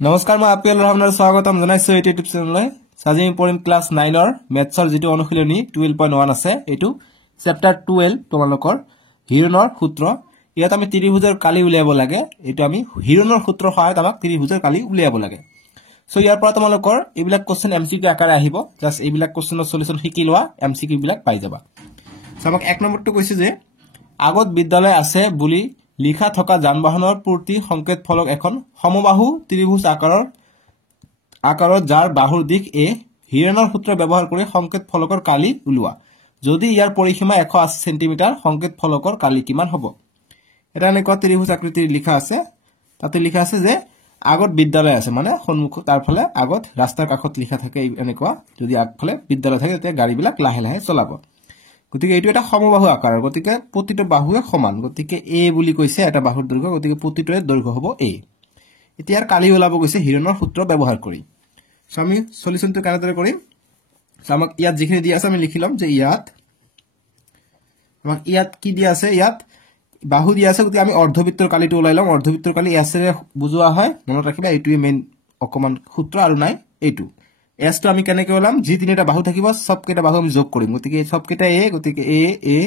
নমস্কাৰ মই আপিল ৰহমানৰ স্বাগতম জনাইছো এই ইউটিউব চেনেললৈ আজি আমি পঢ়িম ক্লাস 9 ৰ মেথছৰ যেটো অনুশীলনী 12.1 আছে এটো চেপ্টাৰ 12 তোমালোকৰ হিৰণৰ সূত্ৰ ইয়াত আমি ত্ৰিভুজৰ কালি উলিয়াব লাগে এটো আমি হিৰণৰ সূত্ৰৰ সহায়ত আমাক ত্ৰিভুজৰ কালি উলিয়াব লাগে সো ইয়াৰ পৰা তোমালোকৰ এইবিলাক কোশ্চেন এমসিকিউ আকাৰে আহিব জাস্ট এইবিলাক কোশ্চেনৰ সলিউশন শিকি লোৱা এমসিকিউ বিলাক পাই যাবা সো আমাক এক নম্বৰটো কৈছে যে আগত বিদ্যালয় আছে বুলি লিখা থকা যানবাহনৰ পূৰ্তি সংকেত ফলক এখন সমবাহু ত্ৰিভুজ আকাৰৰ যাৰ বাহুৰ দিশ এ হিৰণৰ সূত্ৰ ব্যৱহাৰ কৰি সংকেত ফলকৰ কালি উলোৱা যদি ইয়াৰ পৰিসীমা 180 সেন্টিমিটাৰ সংকেত ফলকৰ কালি কিমান হ'ব এটা এনেকুৱা ত্ৰিভুজ আকৃতিৰ লিখা আছে তাতে লিখা আছে যে আগত বিদ্যালয় আছে মানে সন্মুখ তাৰ ফলে আগত ৰাস্তাৰ কাষত লিখা থাকে এনেকুৱা যদি আগফালে বিদ্যালয় থাকে তেতিয়া গাড়ীবিলাক লাহে লাহে চলাব গতিকে এটো এটা সমবাহু আকাৰৰ গতিকে প্ৰতিটো বাহুৱে সমান গতিকে এ বুলি কৈছে এটা বাহুৰ দৈৰ্ঘ্য গতিকে প্ৰতিটোৰ দৈৰ্ঘ্য হ'ব এ এতিয়াৰ কালি ওলাব গৈছে হিৰণৰ সূত্ৰ ব্যৱহাৰ কৰি সো আমি সলিউশনটো কেনেদৰে কৰিম সো আমাক ইয়াত যিখিনি দিয়া আছে আমি লিখিলাম যে ইয়াত কি দিয়া আছে ইয়াত বাহু দিয়া আছে গতিকে আমি অৰ্ধবৃত্তৰ কালিটো ওলাইলাম অৰ্ধবৃত্তৰ কালি এছ এৰে বুজোৱা হয় মনত ৰাখিবা এইটোৱে মেইন অকমান সূত্ৰ আৰু নাই এইটো এস তো আমি কেনেকৈ ওলাম যি তিনিটা বাহু থাকিব সবকেটা বাহু আমি যোগ কৰিম গতিকে সবকেটা এ গতিকে এ এ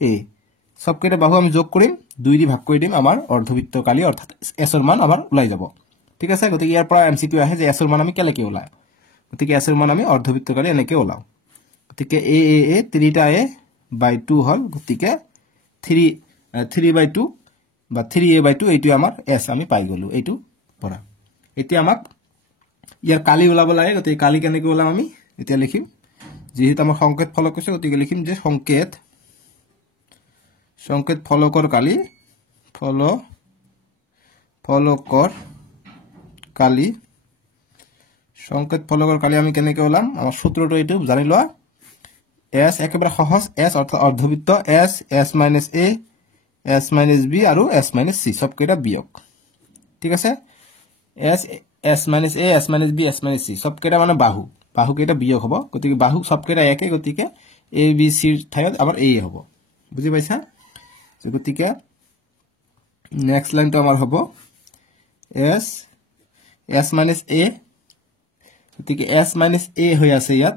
এ সবকেটা বাহু আমি যোগ কৰিম 2 দি ভাগ কৰি দিম আমাৰ অৰ্ধবৃত্ত কালি অৰ্থাৎ এস এৰ মান আমাৰ ওলাই যাব ঠিক আছে গতিকে ইয়াৰ পৰা এমসিকিউ আহে যে এস এৰ মান আমি কেনেকৈ ওলায় গতিকে এস এৰ মান আমি অৰ্ধবৃত্ত কালি এনেকৈ ওলাও গতিকে এ এ এ 3টা এ বাই 2 হল গতিকে 3/2 বা 3a/2 এইটো আমাৰ এস আমি পাই গলো এইটো পৰা এতিয়া আমাক ইয়াৰ কালি ওলাব লাগে গতিকে কালি কেনেকৈ ওলাম আমি এতিয়া লিখিম যেহেতু আমাৰ সংকেত ফলক আছে গতিকে লিখিম যে সংকেত ফলকৰ কালি সংকেত ফলকৰ কালি আমি কেনেকৈ ওলাম আমাৰ সূত্ৰটো এইটো জানি লোৱা s একেবাৰে সহজ s অৰ্থাৎ অৰ্ধবৃত্ত s s - a s - b আৰু s - c সবকেটা বিয়োগ ঠিক আছে s s - a s - b s - c সবকেটা মানে বাহু কেটা বিয়োগ হ'ব গতিকে বাহু সবকেটা একে গতিকে a b c ৰ ঠাইত আমাৰ a হ'ব বুজি পাইছা গতিকে নেক্সট লাইনটো আমাৰ হ'ব s s - a গতিকে s - a হৈ আছে ইয়াত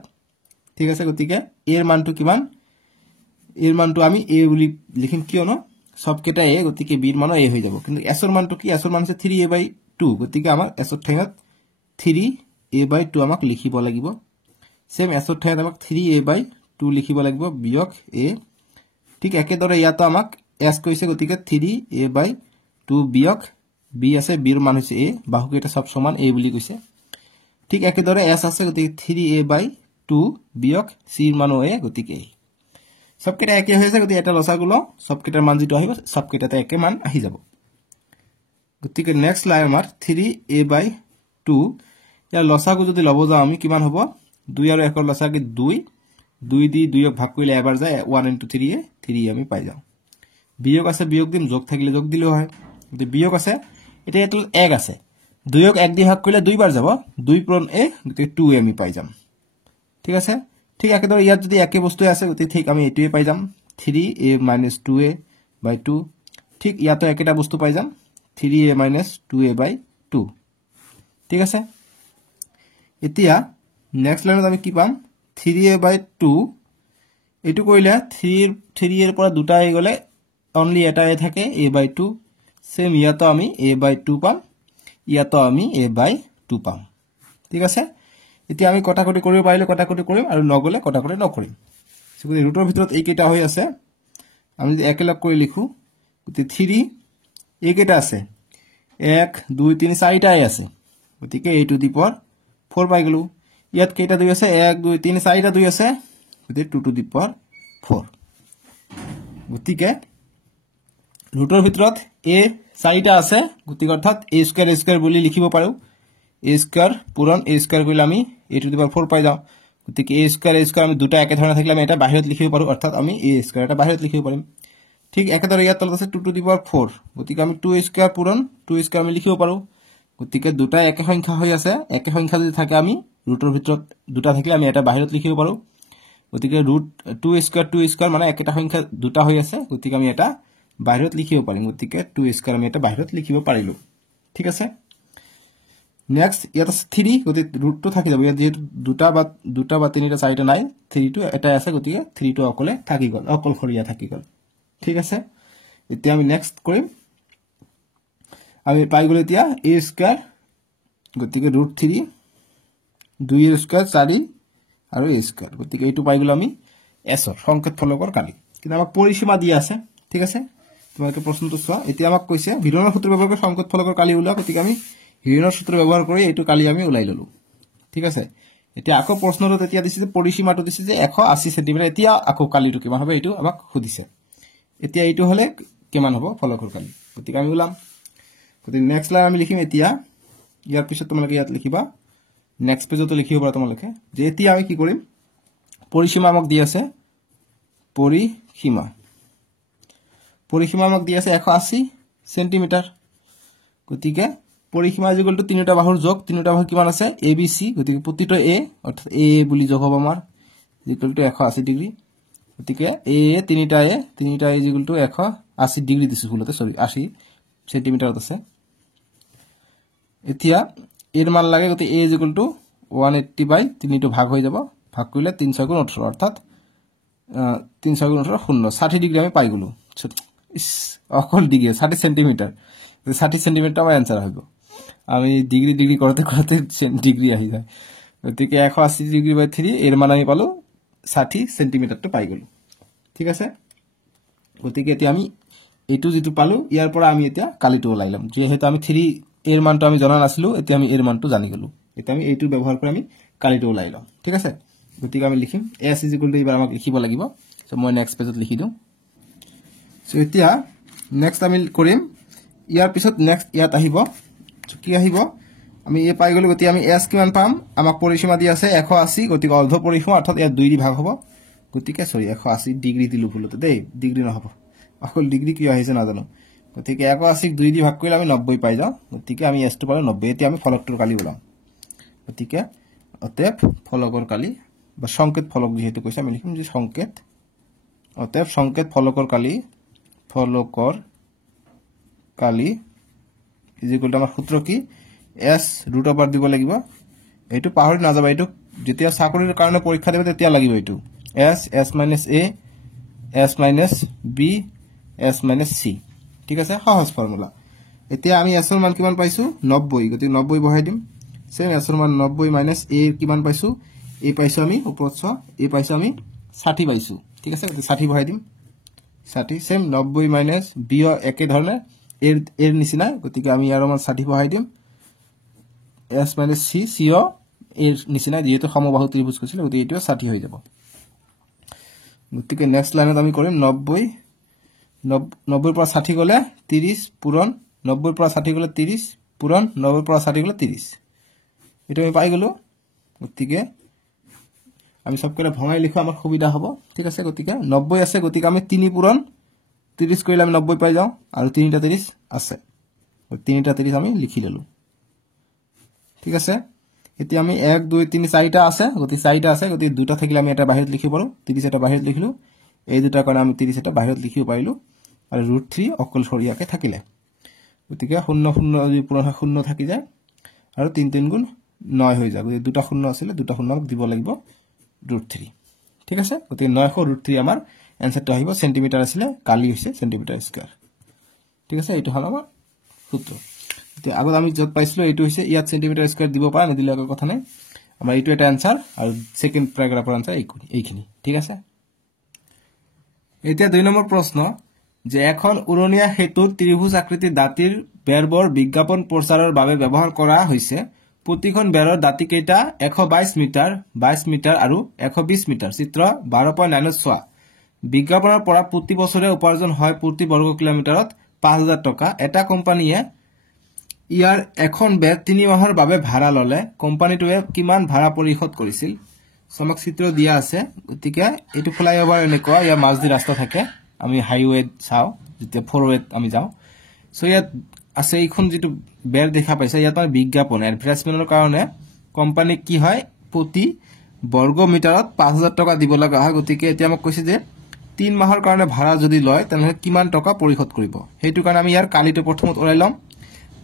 ঠিক আছে গতিকে a এর মানটো কিমান এর মানটো আমি a বুলি লিখিম কিয়নো সবকেটা a গতিকে b এর মানও a হৈ যাব কিন্তু s এর মানটো কি s এর মান আছে 3a/2 গতিকে আমাৰ s এর ঠাইত 3a/2 আমাক লিখিব লাগিব সেম s এর ঠাইত আমাক 3a/2 লিখিব লাগিব বিয়োগ a ঠিক একেদৰে ইয়াতো আমাক s কৈছে গতিকে 3a/2 বিয়োগ b আছে b এর মান হৈছে a বাহুকেটা সব সমান a বুলি কৈছে ঠিক একেদৰে s আছে গতিকে 3a/2 বিয়োগ c এৰ মানও a গতিকে সবকেটা একে হয়েছে গতিকে এটা লসাগুলো সবকেটাৰ মান যেটো আহিব সবকেটাতে একে মান আহি যাব গতিকে নেক্সট লাইন আমাৰ 3a/2 ইয়াৰ লসাগু যদি লব যাও আমি কিমান হ'ব 2 আৰু 1 ৰ লসাগু 2 দি 2 ক ভাগ কৰিলে এবাৰ যায় 1 * 3 3 আমি পাই যাও বিয়োগ আছে বিয়োগ দিম যোগ থাকিলে যোগ দিলে হয় যদি বিয়োগ আছে এটা এটো 1 আছে 2 ক 1 দি ভাগ কৰিলে 2 বাৰ যাব 2 পূৰণ a গতিকে 2 আমি পাই যাম ঠিক আছে ঠিক একেদৰে ইয়াত যদি একে বস্তু আছে গতিকে ঠিক আমি এটোৱে পাই যাম 3a - 2a/2 ঠিক ইয়াতো একেটা বস্তু পাই যাম 3a - 2a/2 ঠিক আছে এতিয়া নেক্সট লাইনত আমি কি পাম 3a/2 এটো কৰিলে 3 এৰ পৰা দুটা আই গলে অনলি এটা এ থাকে a/2 সেম ইয়াতো আমি a/2 পাম ইয়াতো আমি a/2 পাম ঠিক আছে এতিয়া আমি কটাকটি কৰিব পাৰিলে কটাকটি কৰিম আৰু নগলে কটাকটি নকৰিম গতিকে ৰুটৰ ভিতৰত এই কেইটা হৈ আছে আমি যদি একেলগ কৰি লিখো গতিকে 3 এই কেইটা আছে 1 2 3 4টাই আছে গতিকে a টু দি পাৱাৰ 4 পাই গলো ইয়াত কেইটা দুই আছে 1 2 3 4টা দুই আছে গতিকে 2 টু দি পাৱাৰ 4 গতিকে ৰুটৰ ভিতৰত a 4টা আছে গতিকে অৰ্থাৎ a স্কয়াৰ বুলি লিখিব পাৰো a স্কয়াৰ পূৰণ a স্কয়াৰ কৰিলে আমি a টু দি পাৱাৰ 4 পাই যাও গতিকে a স্কয়াৰ আমি দুটা একে ধৰণে থাকিলে আমি এটা বাহিৰত লিখিব পাৰো অৰ্থাৎ আমি a স্কয়াৰ এটা বাহিৰত লিখিব পাৰিম ঠিক একেদৰে ইয়াত তলত আছে 2 টু দি পাৱাৰ 4 গতিকে আমি 2 স্কয়াৰ পূৰণ 2 স্কয়াৰ আমি লিখিব পাৰো গতিকে দুটা একে সংখ্যা হৈ আছে একে সংখ্যা যদি থাকে আমি ৰুটৰ ভিতৰত দুটা থাকিলে আমি এটা বাহিৰত লিখিব পাৰো গতিকে ৰুট 2 স্কয়াৰ মানে একেটা সংখ্যা দুটা হৈ আছে গতিকে আমি এটা বাহিৰত লিখিব পাৰিম গতিকে 2 স্কয়াৰ আমি এটা বাহিৰত লিখিব পাৰিলো ঠিক আছে নেক্সট ইয়াত আছে 3 গতিকে ৰুটটো থাকি যাব ইয়াত যেহেতু দুটা বা তিনিটা চাৰিটা নাই 3 টো এটা আছে গতিকে 3 টো অকলে থাকি গল অকলশৰীয়া থাকি গল ঠিক আছে এতিয়া আমি নেক্সট কৰিম আমি পাই গলো এতিয়া a স্কয়াৰ গতিকে √3 2 এৰ স্কয়াৰ 4 আৰু a স্কয়াৰ গতিকে এইটো পাই গলো আমি s ৰ সংকেত ফলকৰ কালি কিন্তু আমাক পৰিসীমা দিয়া আছে ঠিক আছে তোমাকে প্ৰশ্নটো চোৱা এতিয়া আমাক কৈছে ভিৰণৰ সূত্ৰ ব্যৱহাৰ কৰি সংকেত ফলকৰ কালি উলিওৱা গতিকে আমি ভিৰণৰ সূত্ৰ ব্যৱহাৰ কৰি এইটো কালি আমি উলাই ললো ঠিক আছে এতিয়া আকৌ প্ৰশ্নটো তেতিয়া দিছে যে পৰিসীমাটো দিছে যে 180 সেমি এতিয়া আকৌ কালিটো কিমান হবে এইটো আমাক সুধিছে এতিয়া এইটো হলে কিমান হ'ব ফলকৰ কালি গতিকে আমি উলাম গতিকে নেক্সট লাইন আমি লিখিম এতিয়া ইয়াৰ পিছত তোমালোকে ইয়াত লিখিবা নেক্সট পেজতো লিখিব পাৰা তোমালোকে যে এতিয়া আমি কি কৰিম পৰিসীমা আমাক দি আছে পৰিসীমা আমাক দি আছে 180 সেন্টিমিটাৰ গতিকে পৰিসীমা ইকুয়াল টু তিনিটা বাহুৰ যোগ তিনিটা বাহু কিমান আছে a b c গতিকে প্ৰতিটো a অৰ্থাৎ a বুলি যোগ হ'ব আমাৰ ইকুয়াল টু 180 ডিগ্ৰী গতিকে a তিনিটা a ইকুয়াল টু 180 ডিগ্ৰী দিছো ফুলতে সৰি 80 সেন্টিমিটাৰত আছে এতিয়া এর মান লাগে গতি a ইকুয়াল টু 180 বাই 3 টো ভাগ হৈ যাব ভাগ কৰিলে 3 6 18 অৰ্থাৎ 3 6 18 60 ডিগ্ৰী আমি পাই গলো অকল ডিগ্ৰী 60 সেন্টিমিটাৰ 60 সেন্টিমিটাৰ আমাৰ आंसर হইব আমি ডিগ্ৰী কৰতে ডিগ্ৰী আহি যায় গতিকে 180 ডিগ্ৰী বাই 3 এর মান আমি পালো 60 সেন্টিমিটার তো পাই গলো ঠিক আছে গতিকে এতিয়া আমি এইটো যেটো পালো ইয়াৰ পৰা আমি এতিয়া কালিটো ওলাইলাম যেহেতু আমি 3 এর মানটো আমি জানা নাছিলো এতিয়া আমি এর মানটো জানি গলো এতিয়া আমি এইটো ব্যৱহাৰ কৰি আমি কালিটো ওলাইলাম ঠিক আছে গতিকে আমি লিখিম s এবাৰ আমাক লিখিব লাগিব সো মই নেক্সট পেজত লিখি দিম সো এতিয়া নেক্সট আমি কৰিম ইয়াৰ পিছত নেক্সট ইয়াত আহিব কি আহিব আমি এই পাই গলো গতি আমি s কিমান পাম আমাক পৰিসীমা দি আছে 180 গতিকে অৰ্ধ পৰিসীমা অৰ্থাৎ ইয়াত 2 দি ভাগ হ'ব গতিকে সৰি 180 ডিগ্ৰী দিলু ফুলতে দেই ডিগ্ৰী নহব অকল ডিগ্ৰী কি আহিছে না জানো গতিকে 180 2 দি ভাগ কৰিলে আমি 90 পাই যাও গতিকে আমি s টো পালো 90 এতিয়া আমি ফলকটোৰ কালি ওলাম গতিকে অতএব ফলকৰ কালি বা সংকেত ফলক যেহেতু কৈছে আমি লিখিম যে সংকেত অতএব সংকেত ফলকৰ কালি ইকুয়াল টু আমাৰ সূত্ৰ কি s √over দিব লাগিব এইটো পাহৰি না যাবা এইটো যেতিয়া চাকৰিৰ কাৰণে পৰীক্ষা দেবে তেতিয়া লাগিব এইটো s a s b s c ঠিক আছে সহজ ফৰ্মুলা এতিয়া আমি s ৰ মান কিমান পাইছো 90 গতি 90 বহাই দিম সেম s ৰ মান 90 - a কিমান পাইছো a পাইছো আমি ওপৰত ছ a পাইছো আমি 60 পাইছো ঠিক আছে গতি 60 বহাই দিম 60 সেম 90 - b একে ধৰণে এৰ নিচিনা গতিকে আমি ইয়াৰ মান 60 বহাই দিম s - c এৰ নিচিনা যেহেতু সমবাহু ত্ৰিভুজ কৈছিল গতি এটো 60 হৈ যাব গতিকে নেক্সট লাইনত আমি কৰিম 90 পৰা 60 গলে 30 পূৰণ 90 পৰা 60 গলে 30 পূৰণ 90 পৰা 60 গলে 30 এটা আমি পাই গলো গতিকে আমি সবকলে ভঙাই লিখা আমাৰ সুবিধা হ'ব ঠিক আছে গতিকে 90 আছে গতিকে আমি 3 পূৰণ 30 কৰিলে আমি 90 পাই যাও আৰু 3টা 30 আছে 3টা 30 আমি লিখি ললো ঠিক আছে এতিয়া আমি 1 2 3 4টা আছে গতি 4টা আছে গতি দুটা থাকিলে আমি এটা বাহিৰত লিখিব পাৰো 30 এটা বাহিৰত লিখিলো এই দুটা কাৰণে আমি 30 এটা বাহিৰত লিখিব পাৰিলো আৰু √3 অকল সৰিয়াকে থাকিলে গতিকে 0 0 যদি পুনৰ 0 থাকি যায় আৰু 3 3 গুণ 9 হৈ যায় গতি দুটা 0 আছিল দুটা 0 দিব লাগিব √3 ঠিক আছে গতি 900 √3 আমাৰ आंसरটো আহিব সেন্টিমিটাৰ আছিল কালি হৈছে সেন্টিমিটাৰ স্কয়াৰ ঠিক আছে এইটো হল আমাৰ সূত্ৰ এতিয়া আগত আমি যত পাইছিলো এইটো হৈছে ইয়াত সেন্টিমিটাৰ স্কয়াৰ দিব পাৰা নদিলে একো কথা নাই আমাৰ এইটো এটা आंसर আৰু সেকেন্ড প্যাৰাগ্ৰাফৰ आंसर এইখিনি ঠিক আছে এতিয়া 2 নম্বৰ প্ৰশ্ন যে এখন উৰণীয়া হেতুৰ ত্ৰিভুজ আকৃতিৰ দাঁতিৰ বেৰবৰ বিজ্ঞাপন প্ৰচাৰৰ বাবে ব্যৱহাৰ কৰা হৈছে প্ৰতিখন বেৰৰ দাঁতি কেইটা 122 মিটাৰ আৰু 120 মিটাৰ চিত্ৰ 12.9 বিজ্ঞাপনৰ পৰা প্ৰতি বছৰে উপাৰ্জন হয় প্ৰতি বৰ্গ কিলোমিটাৰত 5000 টকা এটা কোম্পানীয়ে ইয়াৰ এখন বেৰ 3 মাহৰ বাবে ভাড়া ললে কোম্পানীটোৱে কিমান ভাড়া পৰিশোধ কৰিছিল সমক চিত্ৰ দিয়া আছে গতিকে এটো ফ্লাইওভাৰ এনেকুৱা ইয়া মাজদি ৰাস্তা থাকে আমি হাইওয়ে চাও যেতিয়া ফৰওয়েত আমি যাও সো ইয়াত আছে এইখন যেটো বেৰ দেখা পাইছে ইয়াত মানে বিজ্ঞাপন এডভাৰটাইজমেন্টৰ কাৰণে কোম্পানী কি হয় প্ৰতি বৰ্গ মিটাৰত 5000 টকা দিব লগা হয় গতিকে এতিয়া মোক কৈছে যে 3 মাহৰ কাৰণে ভাড়া যদি লয় তেনে কিমান টকা পৰিশোধ কৰিব হেতু কাৰণে আমি ইয়াৰ কালিটো প্ৰথমত ওলাই লম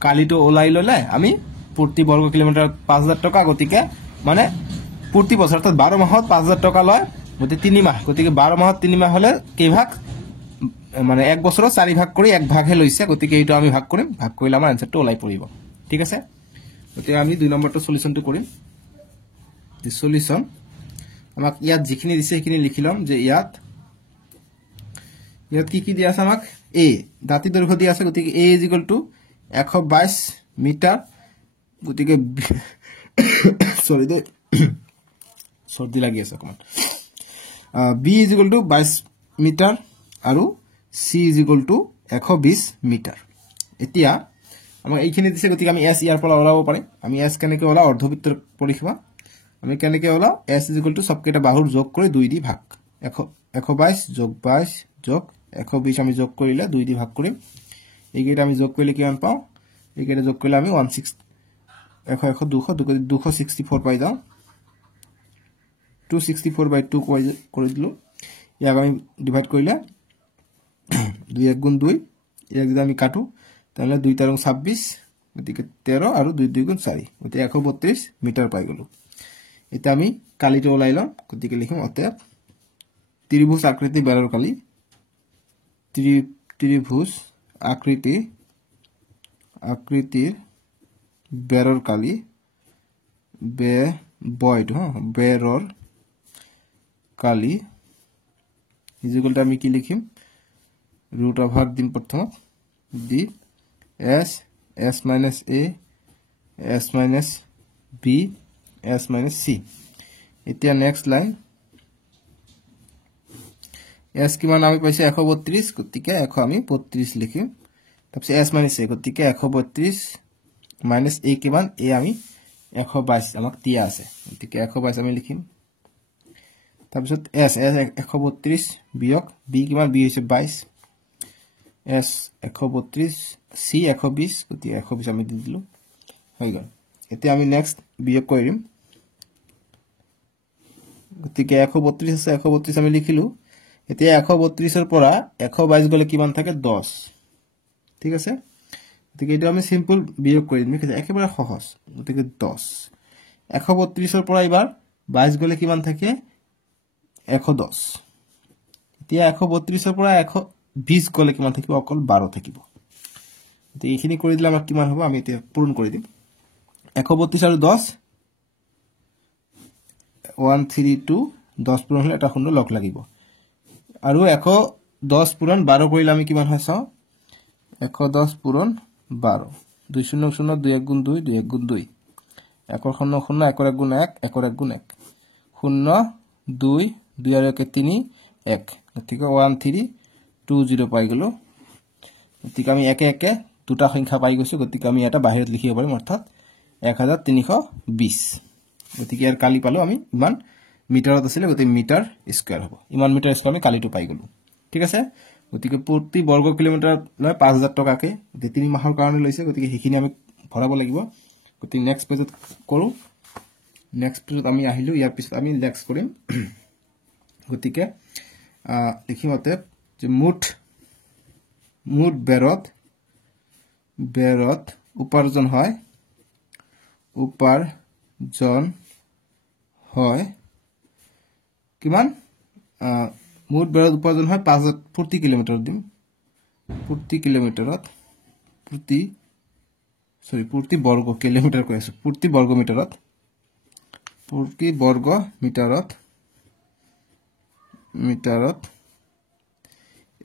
কালিটো ওলাই ললে আমি প্ৰতি বৰ্গ কিলোমিটাৰত 5000 টকা গতিকে মানে প্ৰতি বছৰ অৰ্থাৎ 12 মাহত 5000 টকা লয় গতিকে 3 মাহ গতিকে 12 মাহত 3 মাহ হলে কেই ভাগ মানে এক বছৰত 4 ভাগ কৰি এক ভাগহে লৈছে গতিকে এইটো আমি ভাগ কৰিম ভাগ কৰিলে আমাৰ আনসাৰটো ওলাই পৰিব ঠিক আছে গতিকে আমি 2 নম্বৰটো সলিউশনটো কৰিম দি সলিউশন আমাক ইয়াত যিখিনি দিছে সেইখিনি লিখি লম যে ইয়াত কি দিয়া আছে আমাক a দাঁতি দৈৰ্ঘ্য দিয়া আছে গতিকে a = 122 মিটাৰ গতিকে সৰি দে সৰ্দি লাগি আছে অকমান b = 22 মিটাৰ আৰু c = 120 মিটাৰ এতিয়া আমাক এইখিনি দিছে গতিকে আমি s ইয়াৰ পৰা ওলাব পাৰিম আমি s কেনেকৈ ওলা অৰ্ধবৃত্তৰ পৰীক্ষা আমি কেনেকৈ ওলা s = সবকেইটা বাহুৰ যোগ কৰি 2 দি ভাগ 122 + 22 + 120 আমি যোগ কৰিলে 2 দি ভাগ কৰিম এইকেইটা আমি যোগ কৰিলে কিমান পাও এইকেইটা যোগ কৰিলে আমি 264 পাই যাও 264/2 কৰি দিলো ইয়াক আমি ডিভাইড কৰিলে 2 1 গুণ 2 ইয়াক যদি আমি কাটো তাহলে 2 * 26 গতিকে 13 আৰু 2 2 গুণ 4 গতিকে 132 মিটাৰ পাই গলো এটা আমি কালিটো ওলাই লম গতিকে লিখিম অতএব ত্ৰিভুজ আকৃতি বেৰৰ কালি ত্ৰিভুজ আকৃতিৰ বেৰৰ কালি বেৰৰ কালি ইজিকলটা আমি কি লিখিম √/ দিম প্ৰথম দি s s - a s - b s - c এতিয়া নেক্সট লাইন s কিমান আমি পাইছে 132 গতিকে 100 আমি 32 লিখিম তাৰপিছত s - a গতিকে 132 - a কিমান a আমি 122 আমাক দিয়া আছে গতিকে 122 আমি লিখিম তাৰপিছত s 132 বিয়োগ b কিমান b হৈছে 22 s 132 c 120 গতিকে 120 আমি দি দিলো হৈ গল এতিয়া আমি নেক্সট বিয়োগ কৰিম গতিকে 132 আছে 132 আমি লিখিলো এতিয়া 132 এৰ পৰা 122 গলে কিমান থাকে 10 ঠিক আছে গতিকে এটা আমি সিম্পল বিয়োগ কৰি দিম একেবাৰে সহজ গতিকে 10 132 এৰ পৰা এবাৰ 22 গলে কিমান থাকে 110 এতিয়া 132 এৰ পৰা 120 গলে কিমান থাকিব অকল 12 থাকিব এতিয়া এইখিনি কৰি দিলে আমাৰ কিমান হ'ব আমি এতিয়া পূৰণ কৰি দিম 132 আৰু 10 132 10 পূৰণ হলে এটা শূন্য লগ লাগিব আৰু 110 পূৰণ 12 কৰিলে আমি কিমান হয় চাও 110 পূৰণ 12 2 0 0 2 1 গুণ 2 2 1 গুণ 2 1 0 0 1 1 গুণ 1 1 1 গুণ 1 0 2 2 আৰু 1 3 1 গতিকে 1320 পাই গলো গতিকে আমি একে একে দুটা সংখ্যা পাই গৈছো গতিকে আমি এটা বাহিৰত লিখিব পাৰিম অৰ্থাৎ 1320 গতিকে ইয়াৰ কালি পালো আমি ইমান মিটাৰত আছিল গতিকে মিটাৰ স্কয়াৰ হ'ব ইমান মিটাৰ স্কয়াৰ আমি কালিটো পাই গলো ঠিক আছে গতিকে প্ৰতি বৰ্গ কিলোমিটাৰ লয় 5000 টকাকে গতিকে 3 মাহৰ কাৰণে লৈছে গতিকে হেখিনি আমি ভৰাব লাগিব গতিকে নেক্সট পেজত কৰো নেক্সট পেজত আমি আহিলো ইয়াৰ পিছত আমি নেক্সট কৰিম গতিকে লিখিমতে যে মুঠ বেৰত উপাৰ্জন হয় কিমান মুঠ বেৰত উপাৰ্জন হয় 5000 প্ৰতি কিলোমিটাৰ দিম প্ৰতি কিলোমিটাৰত প্ৰতি বৰ্গ কিলোমিটাৰ কৈ আছে প্ৰতি বৰ্গ মিটাৰত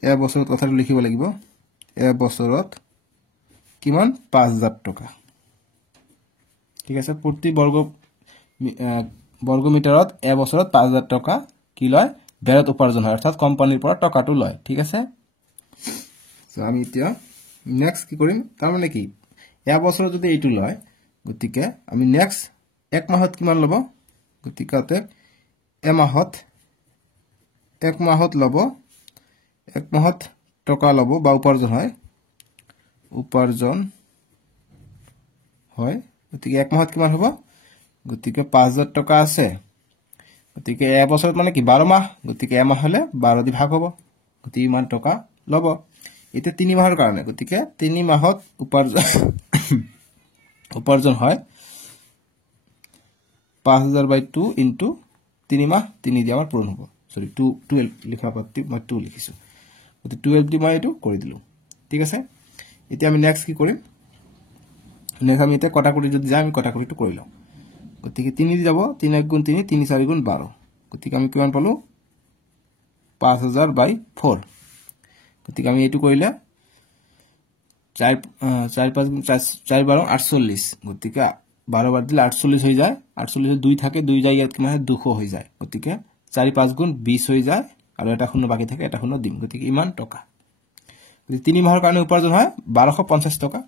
এ বছৰত কথাটো লিখিব লাগিব এ বছৰত কিমান 5000 টকা ঠিক আছে প্ৰতি বৰ্গ মিটাৰত এ বছৰত 5000 টকা কি লয় বেৰত উপাৰ্জন হয় অৰ্থাৎ কোম্পানীৰ পৰা টকাটো লয় ঠিক আছে সো আমি এতিয়া নেক্সট কি কৰিম তাৰ মানে কি এ বছৰত যদি এইটো লয় গতিকে আমি নেক্সট এক মাহত কিমান লব গতিকে এক মাহত লব এক মাহত টকা লব বা উপাৰ্জন হয় গতিকে এক মাহত কিমান হ'ব গতিকে 5000 টকা আছে গতিকে এ বছৰত মানে কি 12 মাহ গতিকে এ মাহ হলে 12 দি ভাগ হ'ব গতিকে ইমান টকা লব এটা 3 মাহৰ কাৰণে গতিকে 3 মাহত উপাৰ্জন হয় 5000/2 ইনটু 3 মাহ 3 দিয়ে আমাৰ পূৰণ হ'ব সৰি 12 লিখা পাতি মই 2 লিখিছো গতি 12 দি মই এটো কৰি দিলো ঠিক আছে এতিয়া আমি নেক্সট কি কৰিম নেক্সট আমি এটা কটাকটি যদি যাই আমি কটাকটিটো কৰি লওঁ গতিকে 3 দি যাব 3 1 গুণ 3 3 4 গুণ 12 গতিকে আমি কিমান পালো 5000/4 গতিকে আমি এটো কৰিলে 4 5 4 12 48 গতিকে 12 বার দিলে 48 হৈ যায় 48 2 থাকে 2 যায় ইয়াত কিমান 200 হৈ যায় গতিকে 4 5 গুণ 20 হৈ যায় আৰু এটা শূন্য বাকি থাকে এটা শূন্য দিম গতিকে ইমান টকা গতিকে 3 মাহৰ কাৰণে উপাৰ্জন হয় 1250 টকা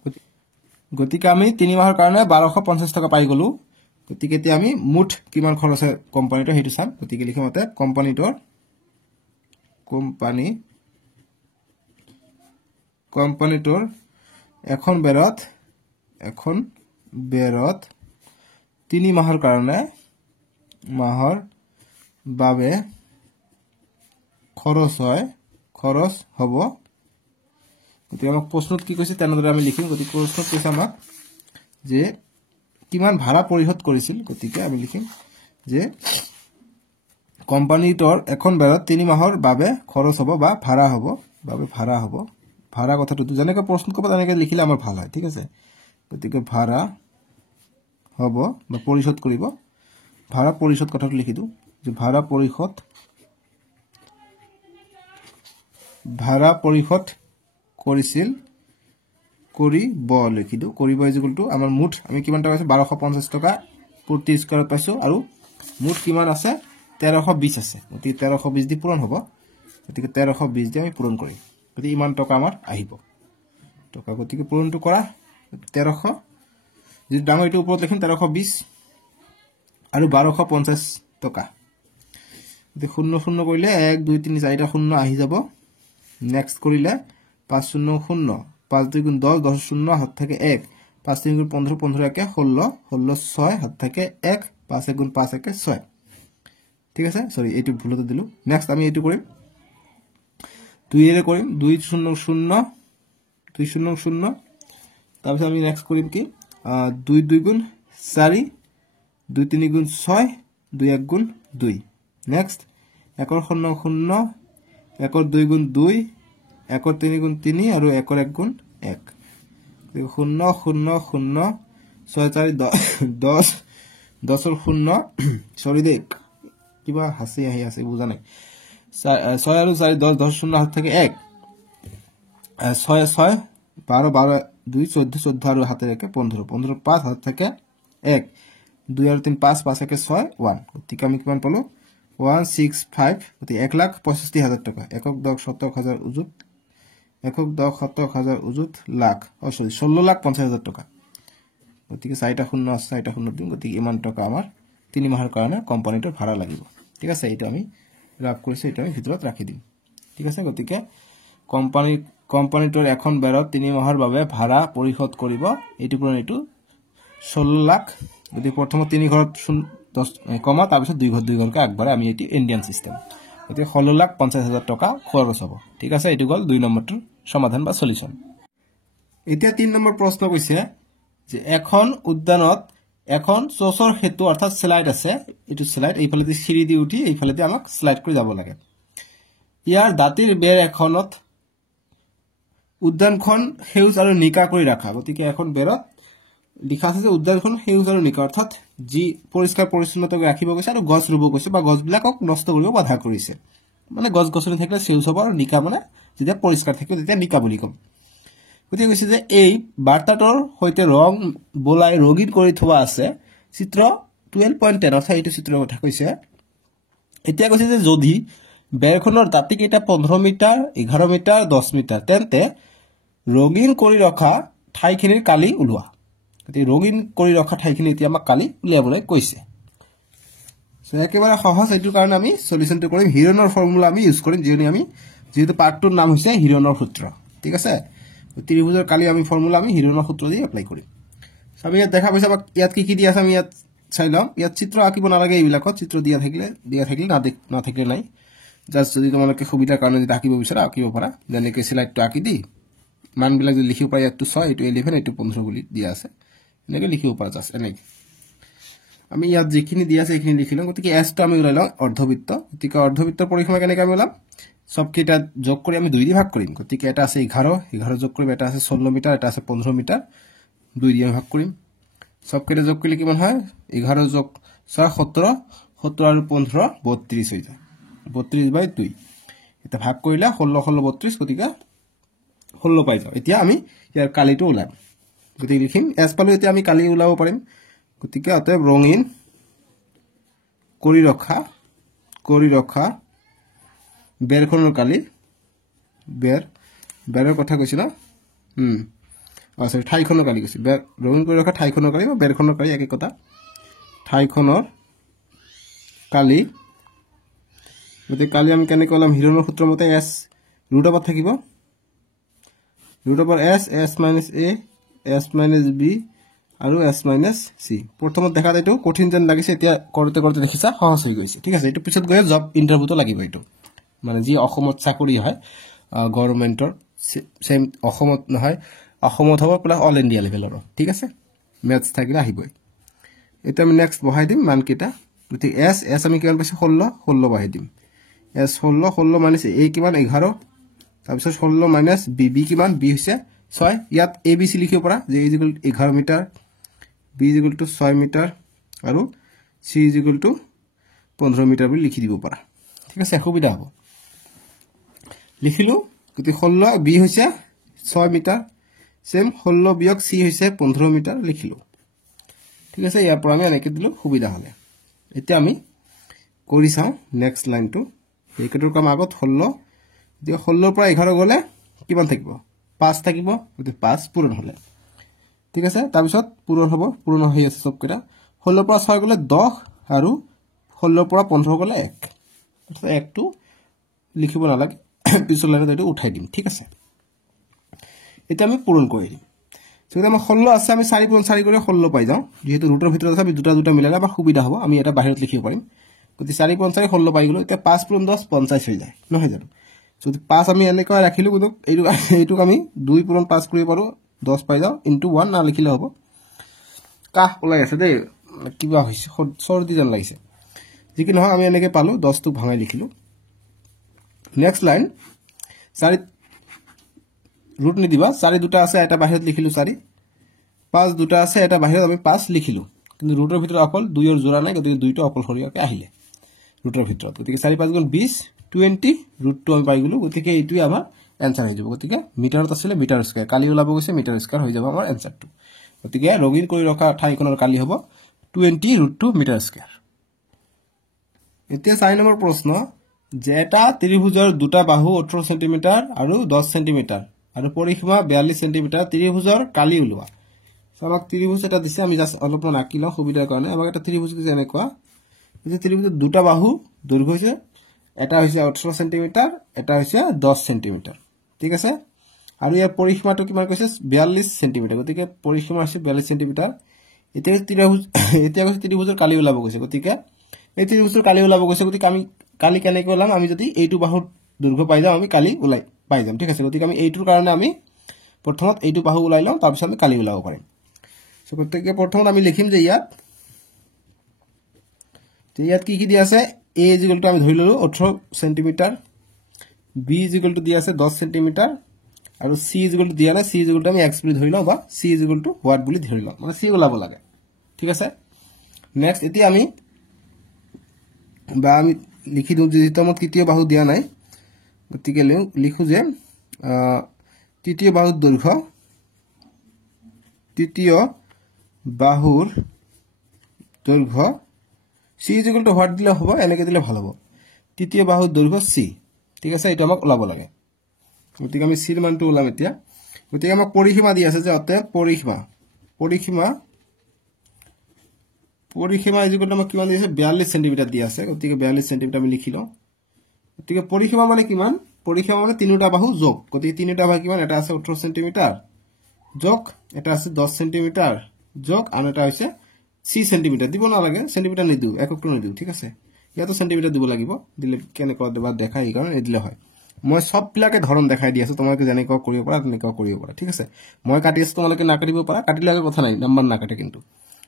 গতিকে আমি 3 মাহৰ কাৰণে 1250 টকা পাই গলো গতিকে এতিয়া আমি মুঠ কিমান খৰচ হয় কোম্পানীটো হেতু চাম গতিকে লিখম মতে কোম্পানীটোৰ এখন বেৰত 3 মাহৰ কাৰণে বাবে খৰচ হ'ব গতিকে আমাক প্ৰশ্নত কি কৈছে তেনেদৰে আমি লিখিম গতিকে প্ৰশ্নত কৈছে আমাক যে কিমান ভাড়া পৰিশোধ কৰিছিল গতিকে আমি লিখিম যে কোম্পানীটোৰ এখন বেৰত 3 মাহৰ বাবে খৰচ হ'ব বা ভাড়া হ'ব ভাড়া কথাটো যেনেকৈ প্ৰশ্ন কৰিব তেনেকৈ লিখিলে আমাৰ ভাল হয় ঠিক আছে গতিকে ভাড়া হ'ব বা পৰিশোধ কৰিব ভাড়া পৰিশোধ কথাটো লিখি দিও যে ভাড়া পৰিশোধ কৰিছিল কৰিব লিখি দিও কৰিব ইকুৱেল টু আমাৰ মুঠ আমি কিমান টকা আছে 1250 টকা প্ৰতি স্কয়াৰত পাইছো আৰু মুঠ কিমান আছে 1320 আছে গতিকে 1320 দি পূৰণ হ'ব গতিকে 1320 দি আমি পূৰণ কৰিম গতিকে ইমান টকা আমাৰ আহিব টকা গতিকে পূৰণটো কৰা 1300 যদি ডাঙৰ এটো ওপৰত লিখিম 1320 আৰু 1250 টকা গতিকে 00 কৰিলে 1 2 3 4টা শূন্য আহি যাব নেক্সট কৰিলে 500 5 2 গুণ 10 10 শূন্য হাত থাকে 1 5 3 গুণ 15 15 একে 16 16 6 হাত থাকে 1 5 1 গুণ 5 একে 6 ঠিক আছে সরি এটো ভুলতে দিলু নেক্সট আমি এটো কৰিম 2 এৰে কৰিম 2 0 0 2 0 0 তাৰপিছত আমি নেক্সট কৰিম কি 2 2 গুণ 4 2 3 গুণ 6 2 1 গুণ 2 নেক্সট 1 0 0 1 2 গুণ 2 1 3 গুণ 3 আৰু 1 1 গুণ 1 0 0 0 6 4 10 10 ৰ 0 সৰি দেখ কিবা হাসি আহি আছে বুজা নাই 6 আৰু 4 10 10 শূন্য হাত থাকে 1 6 6 12 12 2 14 14 আৰু হাতে থাকে 15 15 5 হাত থাকে 1 2 আৰু 3 5 5 একে 6 1 গতিকে আমি কিমান পালো 165 গতিকে 1,65,000 টাকা 1,10,70,000 উজুত 1,10,70,000 উজুত লাখ সরি 16,50,000 টাকা গতিকে 4টা শূন্য আছে 4টা শূন্য দিম গতিকে ইমান টাকা আমাৰ 3 মাহৰ কাৰণে কোম্পানীটোৰ ভাড়া লাগিব ঠিক আছে এটা আমি ৰাফ কৰিছো এটা আমি ভিতৰত ৰাখি দিম ঠিক আছে গতিকে কোম্পানীটোৰ এখন বেৰত 3 মাহৰ বাবে ভাড়া পৰিশোধ কৰিব এটো পুৰণ এটো 16 লাখ গতিকে প্ৰথম 3 ঘৰত 10 কমা তাৰ পিছত 2 ঘৰ 2 ঘৰকে আগবাৰে আমি এটি ইন্ডিয়ান সিস্টেম গতিকে 16,50,000 টকা খৰচ হ'ব ঠিক আছে এটো গল 2 নম্বৰটোৰ সমাধান বা সলিউশন এতিয়া 3 নম্বৰ প্ৰশ্ন কৈছে যে এখন উদ্যানত এখন চচৰ হেতু অৰ্থাৎ স্লাইড আছে এটো স্লাইড এইফালে দি সিৰি দি উঠি এইফালে দি আমাক স্লাইড কৰি যাব লাগে ইয়াৰ দাঁতিৰ বেৰ এখনত উদ্যানখন হেউজ আৰু নিকা কৰি ৰাখা গতিকে এখন বেৰত লিখা আছে যে উদ্যানখন হেউজ আৰু নিকা অৰ্থাৎ জি পৰিষ্কাৰ পৰিচ্ছন্নতা ৰাখিব গৈছে আৰু গছ ৰুব গৈছে বা গছবিলাকক নষ্ট কৰিব বাধা কৰিছে মানে গছ গছনি থাকিলে সেউজ হ'ব আৰু নিকা মানে যেতিয়া পৰিষ্কাৰ থাকিব তেতিয়া নিকা বুলি কম গতিকে কৈছে যে এই বাৰ্তাটোৰ সৈতে ৰং বলাই ৰগীন কৰি থোৱা আছে চিত্ৰ 12.10 অৰ্থাৎ এইটো চিত্ৰৰ কথা কৈছে এতিয়া কৈছে যে যদি বেৰখনৰ দাঁতি কেইটা 15 মিটাৰ 11 মিটাৰ 10 মিটাৰ তেন্তে ৰগীন কৰি ৰখা ঠাইখিনিৰ কালি উলোৱা গতিকে ৰগীন কৰি ৰখা ঠাইখিনি এতিয়া আমাক কালি উলিয়াবলৈ কৈছে সো একেবাৰে সহজ এইটো কাৰণে আমি সলিউশনটো কৰিম হিৰনৰ ফৰ্মুলা আমি ইউজ কৰিম যেহেতু পাৰ্টটোৰ নাম হৈছে হিৰনৰ সূত্ৰ ঠিক আছে ত্ৰিভুজৰ কালি আমি ফৰ্মুলা আমি হিৰনৰ সূত্ৰ দি এপ্লাই কৰিম আমি ইয়াত দেখা পাইছা ইয়াত কি দি আছে আমি ইয়াত চাই লম ইয়াত চিত্ৰ আঁকিব নালাগে এইবিলাকত চিত্ৰ দিয়া থাকিলে না থাকিলে নাই জাস্ট যদি তোমালোকে সুবিধাৰ কাৰণে যদি আঁকিব বিচাৰা আঁকিব পাৰা যেনেকৈ স্লাইডটো আঁকি দি মানবিলাক যদি লিখিব পাৰা ইয়াত 6 এইটো 11 এইটো 15 বুলি দিয়া আছে এনেকৈ লিখিব পৰা জাষ্ট এনেকৈ আমি ইয়াত যিখিনি দিয়া আছে এইখিনি লিখি লওঁ গতিকে এছটো আমি ওলাই লওঁ অৰ্ধবৃত্ত গতিকে অৰ্ধবৃত্তৰ পৰিসীমা কেনেকৈ আমি ওলাম সবকেইটা যোগ কৰি আমি 2 দি ভাগ কৰিম গতিকে এটা আছে 11 যোগ কৰিম এটা আছে 16 মিটাৰ এটা আছে 15 মিটাৰ 2 দি ভাগ কৰিম সবকেইটা যোগ কৰিলে কিমান হয় 11 যোগ 6 17 17 আৰু 15 32 হৈ যায় 32/2 এটা ভাগ কৰিলে 16 16 32 গতিকে 16 পাই যাও এতিয়া আমি ইয়াৰ কালিটো ওলাম গতিকে লিখিম এছ পালো এতিয়া আমি কালি ওলাব পাৰিম গতিকে অতএব ৰঙিন কৰি ৰখা বেৰখনৰ কালি বেৰৰ কথা কৈছিল সৰি ঠাইখনৰ কালি কৈছিল ৰঙিন কৰি ৰখা ঠাইখনৰ কালি বা বেৰখনৰ কালি একে কথা ঠাইখনৰ কালি গতিকে কালি আমি কেনেকৈ ওলাম হিৰণৰ সূত্ৰ মতে এছ ৰুট অফত থাকিব ৰুট অফৰ এছ মাইনাছ এ এছ মাইনাছ বি আৰু এছ মাইনাছ চি প্ৰথমত দেখাত এইটো কঠিন যেন লাগিছে এতিয়া কৰোঁতে দেখিছা সহজ হৈ গৈছে ঠিক আছে এইটো পিছত গৈ জব ইণ্টাৰভিউটো লাগিব এইটো মানে যি অসমত চাকৰি হয় গভৰ্ণমেণ্টৰ সেম অসমত নহয় অসমত হ'ব প্লাছ অল ইণ্ডিয়া লেভেলৰ ঠিক আছে মেথছ থাকিলে আহিবই এতিয়া আমি নেক্সট বহাই দিম মানকেইটা গতিকে এছ আমি কিমান পাইছোঁ 16 বহাই দিম এছ 16 মাইনাছ এ কিমান 11 তাৰপিছত 16 মাইনাছ বি কিমান বি হৈছে 6 ইয়াত এ বি চি লিখিব পৰা যে is equal to 11 metre B is equal to 6 metre আৰু C is equal to 15 metre বুলি লিখি দিব পৰা ঠিক আছে সুবিধা হ'ব লিখিলোঁ গতিকে 16 বি হৈছে 6 মিটাৰ সেম 16 বিয়োগ চি হৈছে 15 মিটাৰ লিখিলোঁ ঠিক আছে ইয়াৰ পৰা আমি এনেকৈ দিলোঁ সুবিধা হ'লে এতিয়া আমি কৰি চাওঁ নেক্সট লাইনটো এইকেইটাৰ কাম আগত 16 এতিয়া 16 পৰা 11 গ'লে কিমান থাকিব 5 থাকিব গতিকে 5 পূৰণ হ'লে ঠিক আছে তাৰপিছত পূৰণ হৈ আছে সবকেইটা 16 পৰা 6 গ'লে 10 আৰু 16 পৰা 15 গ'লে 1 অৰ্থাৎ 1টো লিখিব নালাগে পিছৰ লাইনত এইটো উঠাই দিম ঠিক আছে এতিয়া আমি পূৰণ কৰি দিম যদি আমাৰ 16 আছে আমি 4 পূৰণ 4 কৰি 16 পাই যাওঁ যেহেতু ৰুটৰ ভিতৰত আছে আমি দুটা মিলালে আমাৰ সুবিধা হ'ব আমি এটা বাহিৰত লিখিব পাৰিম গতিকে 4 পূৰণ 4 16 পাই গ'লো এতিয়া 5 পূৰণ 10 50 হৈ যায় নহয় জানো যদি 5 আমি এনেকৈ ৰাখিলোঁ কিন্তু এইটোক আমি 2 পূৰণ 5 কৰিব পাৰোঁ 10 পাই যাওঁ ইনটু 1 না লিখিলে হ'ব কাহ ওলাই আছে দেই কিবা হৈছে চৰ্দি যেন লাগিছে যিকি নহয় আমি এনেকৈ পালোঁ 10টো ভাঙাই লিখিলোঁ নেক্সট লাইন 4 ৰুট নিদিবা 4 দুটা আছে এটা বাহিৰত লিখিলোঁ 4 5 দুটা আছে এটা বাহিৰত আমি 5 লিখিলোঁ কিন্তু ৰুটৰ ভিতৰত অকল 2 ৰ জোৰা নাই গতিকে 2টো অকলশৰীয়াকৈ আহিলে ৰুটৰ ভিতৰত গতিকে 4 5 গুণ 20 20 ৰুটটো আমি পাই গ'লোঁ গতিকে এইটোৱে আমাৰ এনসাৰ হৈ যাব গতিকে মিটাৰত আছিলে মিটাৰ স্কয়াৰ কালি ওলাব গৈছে মিটাৰ স্কয়াৰ হৈ যাব আমাৰ এনসাৰটো গতিকে ৰঙিন কৰি ৰখা ঠাইখনৰ কালি হ'ব 20 √2 মিটাৰ স্কয়াৰ এতিয়া 4 নম্বৰ প্ৰশ্ন যে এটা ত্ৰিভুজৰ দুটা বাহু 18 সেন্টিমিটাৰ আৰু 10 সেন্টিমিটাৰ আৰু পৰিসীমা 42 সেন্টিমিটাৰ ত্ৰিভুজৰ কালি ওলোৱা আমাক ত্ৰিভুজ এটা দিছে আমি জাস্ট অলপমান আঁকি লওঁ সুবিধাৰ কাৰণে আমাক এটা ত্ৰিভুজ দিছে এনেকুৱা যে ত্ৰিভুজৰ দুটা বাহু দৈৰ্ঘ্য হৈছে এটা হৈছে 18 সেন্টিমিটাৰ এটা হৈছে 10 সেন্টিমিটাৰ ঠিক আছে আৰু ইয়াৰ পৰিসীমাটো কিমান কৈছে 42 সেন্টিমিটাৰ গতিকে পৰিসীমা আছে 42 সেন্টিমিটাৰ এতিয়া ত্ৰিভুজৰ কালি ওলাব গৈছে গতিকে এই ত্ৰিভুজৰ কালি ওলাব গৈছে গতিকে আমি কালি কেনেকৈ ওলাম আমি যদি এইটো বাহুৰ দৈৰ্ঘ্য পাই যাওঁ আমি কালি ওলাই পাই যাম ঠিক আছে গতিকে আমি এইটোৰ কাৰণে আমি প্ৰথমত এইটো বাহু ওলাই লওঁ তাৰপিছত আমি কালি ওলাব পাৰিম সো গতিকে প্ৰথমত আমি লিখিম যে ইয়াত কি দিয়া আছে a = আমি ধৰি ললো 18 সেন্টিমিটাৰ b = দিয়া আছে 10 সেন্টিমিটাৰ আৰু c = দিয়া নাই c = আমি x বুলি ধৰি লওঁ বা c = হোৱাট বুলি ধৰি লওঁ মানে c ওলাব লাগে ঠিক আছে নেক্সট এতিয়া আমি লিখি দিওঁ যে যেতিয়ামত তৃতীয় বাহু দিয়া নাই গতিকে লিখো যে তৃতীয় বাহুৰ দৈৰ্ঘ্য c = হোৱাট দিলে হ'ব এনেকৈ দিলে ভাল হ'ব তৃতীয় বাহুৰ দৈৰ্ঘ্য c ঠিক আছে এটা আমাক ওলাব লাগে গতিকে আমি c ৰ মানটো ওলাম এতিয়া গতিকে আমাক পৰিসীমা দি আছে যে অতে পৰিসীমা আমাক কিমান দিছে 42 সেন্টিমিটাৰ দি আছে গতিকে 42 সেন্টিমিটাৰ আমি লিখি লওঁ গতিকে পৰিসীমা মানে কিমান পৰিসীমা মানে তিনিটা বাহু যোগ গতিকে তিনিটা বাহু কিমান এটা আছে 18 সেন্টিমিটাৰ যোগ এটা আছে 10 সেন্টিমিটাৰ যোগ আৰু এটা হৈছে 3 সেন্টিমিটাৰ দিব নালাগে সেন্টিমিটাৰ নিদিও এককটো নিদিও ঠিক আছে ইয়াতো সেন্টিমিটাৰ দিব লাগিব দিলে কেনেকৈ দেবা দেখাই কাৰণ এদিলে হয় মই সববিলাকে ধৰণ দেখাই দি আছো তোমালোকে যেনেকৈ কৰিব পাৰা তেনেকৈ কৰিব পাৰা ঠিক আছে মই কাটি আছো তোমালোকে না কাটিব পাৰা কাটিলে কথা নাই নাম্বাৰ না কাটে কিন্তু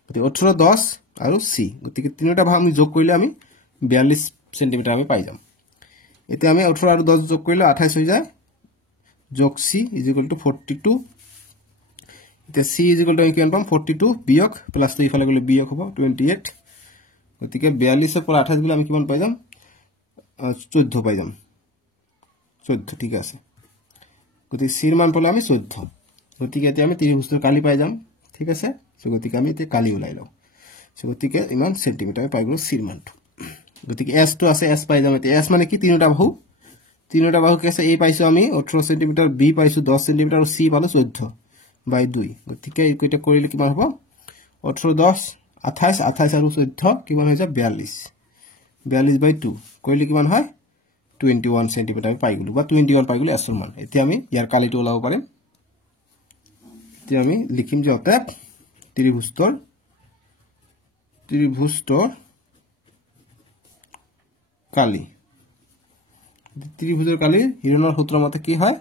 গতি 18 10 আৰু c গতিকে তিনিটা ভাগ আমি যোগ কৰিলে আমি 42 সেন্টিমিটাৰ আমি পাই যাম এতিয়া আমি 18 আৰু 10 যোগ কৰিলে 28 হৈ যায় যোগ c = 42 এতিয়া c = আমি কিমান পাম 42 বিয়োগ প্লাস 2 ইফালে গলে বিয়োগ হ'ব 28 গতিকে 42 ৰ পৰা 28 গলে আমি কিমান পাই যাম 14 পাই যাম 14 ঠিক আছে গতিকে c ৰ মান পালে আমি 14 গতিকে এতিয়া আমি ত্ৰিভুজৰ কালি পাই যাম ঠিক আছে সো গতিকে আমি এতিয়া কালি উলাই লও সো গতিকে ইমান সেন্টিমিটাৰ পাই গলো c ৰ মানটো গতিকে s টো আছে s পাই যাম এতিয়া s মানে কি তিনিটা বাহু কি আছে a পাইছো আমি 18 সেন্টিমিটাৰ b পাইছো 10 সেন্টিমিটাৰ আৰু c পালো 14 বাই 2 গতিকে এইটা কৰিলে কিমান হ'ব 18 10 28 28 আৰু 14 কিমান হৈ যায় 42 বাই 2 কৰিলে কিমান হয় 21 সেন্টিমিটাৰ পাই গলো বা 21 পাই গলো s ৰ মান এতিয়া আমি ইয়াৰ কালিটো ওলাব পাৰিম এতিয়া আমি লিখিম যে অতএব ত্ৰিভুজৰ কালি ত্ৰিভুজেৰ কালি হিৰণৰ সূত্র মতে কি হয়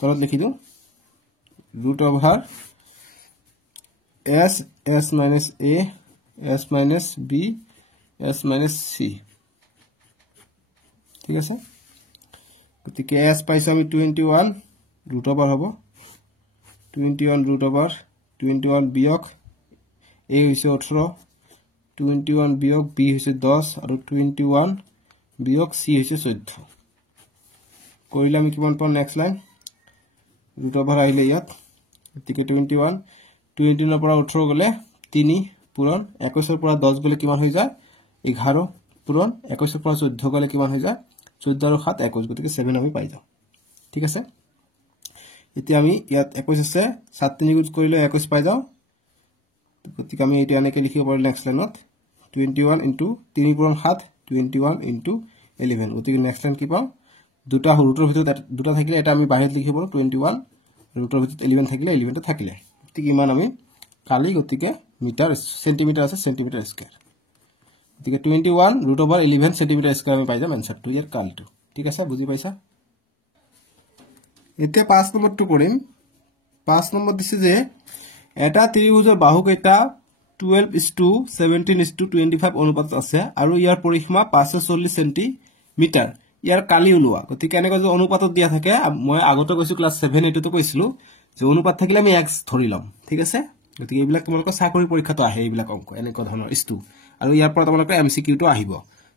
তলত লিখি দিও √/s s minus a s minus b s minus c ঠিক আছে গতিকে s পাইছো আমি 21 √/, হ'ব 21 √/, বিয়োগ a হৈছে 18 21 বিয়োগ b হৈছে 10 আৰু 21 বিয়োগ c হৈছে 14 কৰিলে আমি কিমান পাম নেক্সট লাইন √/, আহিলে ইয়াত গতিকে 21 ৰ পৰা 18 গলে 3 পূৰণ 21 ৰ পৰা 10 গলে কিমান হৈ যায় 11 পূৰণ 21 ৰ পৰা 14 গলে কিমান হৈ যায় 14 আৰু 7 21 গতিকে 7 আমি পাই যাম ঠিক আছে এতিয়া আমি ইয়াত 21 আছে 7 3 গুণ কৰিলে 21 পাই যাও গতিকে আমি এটা এনেকৈ লিখিব পাৰো নেক্সট লাইনত 21 * 3 পূৰণ 7 21 * 11 গতিকে নেক্সট লাইন কি পাম দুটা ৰুটৰ ভিতৰত দুটা থাকিলে এটা আমি বাহিৰত লিখিব পাৰো 21 ৰুটৰ ভিতৰত 11 থাকিলে 11 টা থাকিলে ঠিক ইমান আমি কালি গতিকে মিটাৰ সেন্টিমিটাৰ আছে সেন্টিমিটাৰ স্কয়াৰ গতিকে 21 √/11 সেন্টিমিটাৰ স্কয়াৰ আমি পাই যাম আনসাৰটো ইয়াৰ কালিটো ঠিক আছে বুজি পাইছা এতিয়া 5 নম্বৰটো কৰিম 5 নম্বৰ দিছে যে এটা ত্ৰিভুজৰ বাহু কেইটা 12:17:25 অনুপাতত আছে আৰু ইয়াৰ পৰিসীমা 540 সেন্টিমিটাৰ ইয়াৰ কালি উলোৱা গতিকে এনেকৈ যে অনুপাতত দিয়া থাকে মই আগতে কৈছো ক্লাস 7 এটোতে কৈছিলো যে অনুপাত থাকিলে আমি x ধৰি লম ঠিক আছে গতিকে এইবিলাক তোমালোকৰ চাকৰি পৰীক্ষাটো আহে এইবিলাক অংক এনেকৈ ধৰণৰ ইস্তু আৰু ইয়াৰ পৰা তোমালোকৰ MCQ টো আহিব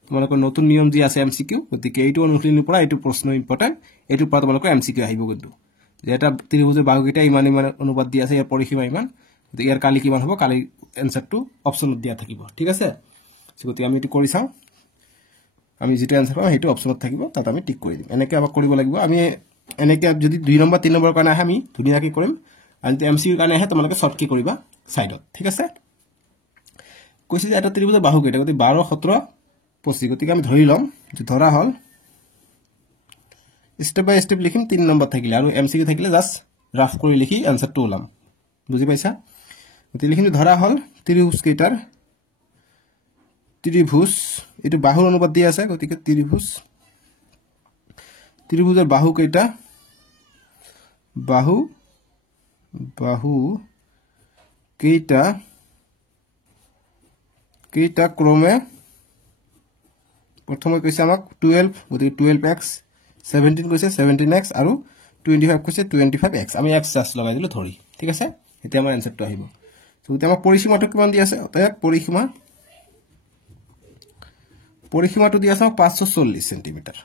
তোমালোকৰ নতুন নিয়ম যি আছে MCQ গতিকে এইটো অনুশীলনৰ পৰা এইটো প্ৰশ্ন ইম্পৰ্টেন্ট এইটো পৰা তোমালোকৰ MCQ আহিব কিন্তু যে এটা ত্ৰিভুজৰ বাহুকেইটা ইমান অনুপাত দিয়া আছে ইয়াৰ পৰিসীমা ইমান গতিকে ইয়াৰ কালি কিমান হ'ব কালি এনসাৰটো অপচনত দিয়া থাকিব ঠিক আছে গতিকে আমি এটো কৰি চাও আমি যেটো आंसर পাম হেতু অপচনত থাকিব তাত আমি টিক কৰি দিম এনেকৈ আমাক কৰিব লাগিব আমি এনেকৈ যদি 2 নম্বৰ 3 নম্বৰ কাৰণে আমি ধুনিয়াকৈ কৰিম আৰু MCQ কাৰণে আহে তোমালোকে শৰ্ট কি কৰিবা সাইডত ঠিক আছে কৈছে যে এটা ত্ৰিভুজৰ বাহু কেইটা গতি 12 17 25 গতিকে আমি ধৰি লম যে ধৰা হল স্টেপ বাই স্টেপ লিখিম 3 নম্বৰ থাকিলে আৰু MCQ থাকিলে জাস্ট ৰাফ কৰি লিখি आंसरটো ওলাম বুজি পাইছা গতি লিখিম ধৰা হল ত্ৰিভুজ কেইটাৰ ত্ৰিভুজ এটো বাহুৰ অনুপাত দিয়া আছে গতিকে ত্ৰিভুজৰ বাহু কেইটা ক্ৰমে প্ৰথমে কৈছে আমাক 12 গতিকে 12x 17 কৈছে 17x আৰু 25 কৈছে 25x আমি x জাস্ট লগাই দিলো ধৰি ঠিক আছে এতিয়া আমাৰ आंसरটো আহিব তো এতিয়া আমাক পৰিসীমাটো কিমান দিয়া আছে অতএব পৰিসীমাটো দিয়া আছে 540 সেন্টিমিটাৰ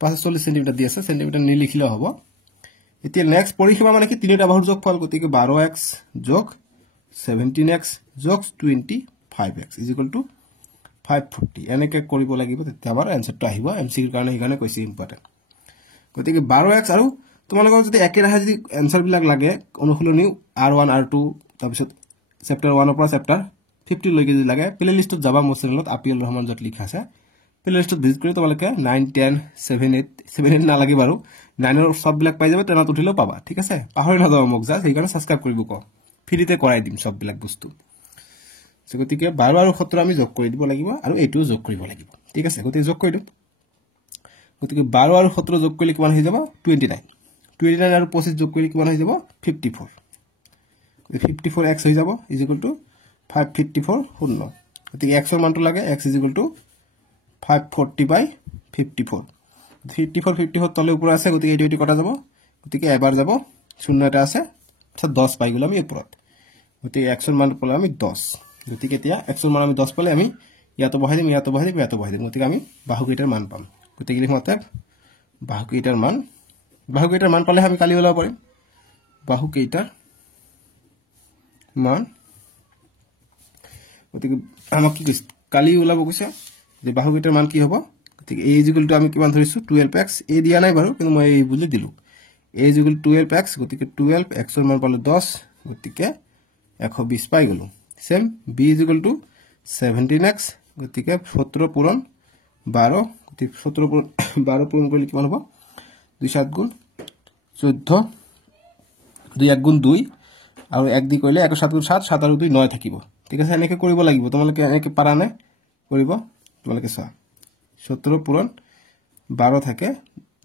540 সেন্টিমিটাৰ দিয়া আছে সেন্টিমিটাৰ নি লিখিলে হ'ব এতিয়া নেক্সট পৰিসীমা মানে কি তিনিটা বাহুৰ যোগফল গতিকে 12x যোগ 17x যোগ 25x = 540 এনেকৈ কৰিব লাগিব তেতিয়া আমাৰ आंसरটো আহিব MCQ কাৰণে এইখানে কৈছে ইম্পৰ্টেন্ট গতিকে 12x আৰু তোমালোকৰ যদি একেৰাহে যদি आंसर বিলাক লাগে অনুশীলনী R1 R2 তাৰপিছত চেপ্টাৰ 1 ৰ পৰা চেপ্টাৰ 50 লৈকে যদি লাগে প্লে লিষ্টত যাবা মোৰ চেনেলত আপিল ৰহমান যত লিখা আছে প্লে লিষ্টত ভিজিট কৰি তোমালোকে 9 10 7 8 না লাগে বাৰু 9 ৰ সব বিলাক পাই যাবা তেনাত উঠিলে পাবা ঠিক আছে পাহৰি নাযাবা মোক যা সেইকাৰণে সাবস্ক্ৰাইব কৰিব ক ফ্ৰীতে কৰাই দিম সব বিলাক বস্তু গতিকে 12 আৰু 17 আমি যোগ কৰি দিব লাগিব আৰু এইটো যোগ কৰিব লাগিব ঠিক আছে গতিকে যোগ কৰি দিম গতিকে 12 আৰু 17 যোগ কৰিলে কিমান হৈ যাব 29 29 আৰু 25 যোগ কৰিলে কিমান হৈ যাব 54 54x হৈ যাব ইজ ইকুৱেল টু 554 শূন্য গতিকে x ৰ মানটো লাগে x ইজ ইকুৱেল টু 540/54 54 তলে ওপৰ আছে গতিকে এইটো কটা যাব গতিকে এবাৰ যাব শূন্য এটা আছে অৰ্থাৎ 10 পাই গ'ল আমি ওপৰত গতিকে x ৰ মান পালে আমি 10 গতিকে এতিয়া x ৰ মান আমি 10 পালে আমি ইয়াতো বহাই দিম গতিকে আমি বাহুকেইটাৰ মান পাম গতিকে লিখোতে বাহুকেইটাৰ মান পালে আমি কালি ওলাব পাৰিম বাহুকেইটাৰ মান গতিকে আমাক কি কৈছে কালি ওলাব কৈছে যে বাহুকেইটাৰ মান কি হ'ব গতিকে a = আমি কিমান ধৰিছো 12x a দিয়া নাই বাৰু কিন্তু মই এই বুজি দিলো a = 12x গতিকে 12x ৰ মান পালে 10 গতিকে 120 পাই গলো সেম b = 17x গতিকে 17 পূৰণ 12 গতিকে 17 পূৰণ 12 পূৰণ কৰিলে কিমান হ'ব 2 7 গুণ 14 2 1 গুণ 2 আৰু 1 দি কৰিলে 1 7 গুণ 7 7 আৰু 2 9 থাকিব ঠিক আছে এনেকৈ কৰিব লাগিব তোমালোকে এনেকৈ পাৰা নাই কৰিব তোমালোকে চোৱা 17 পূৰণ 12 থাকে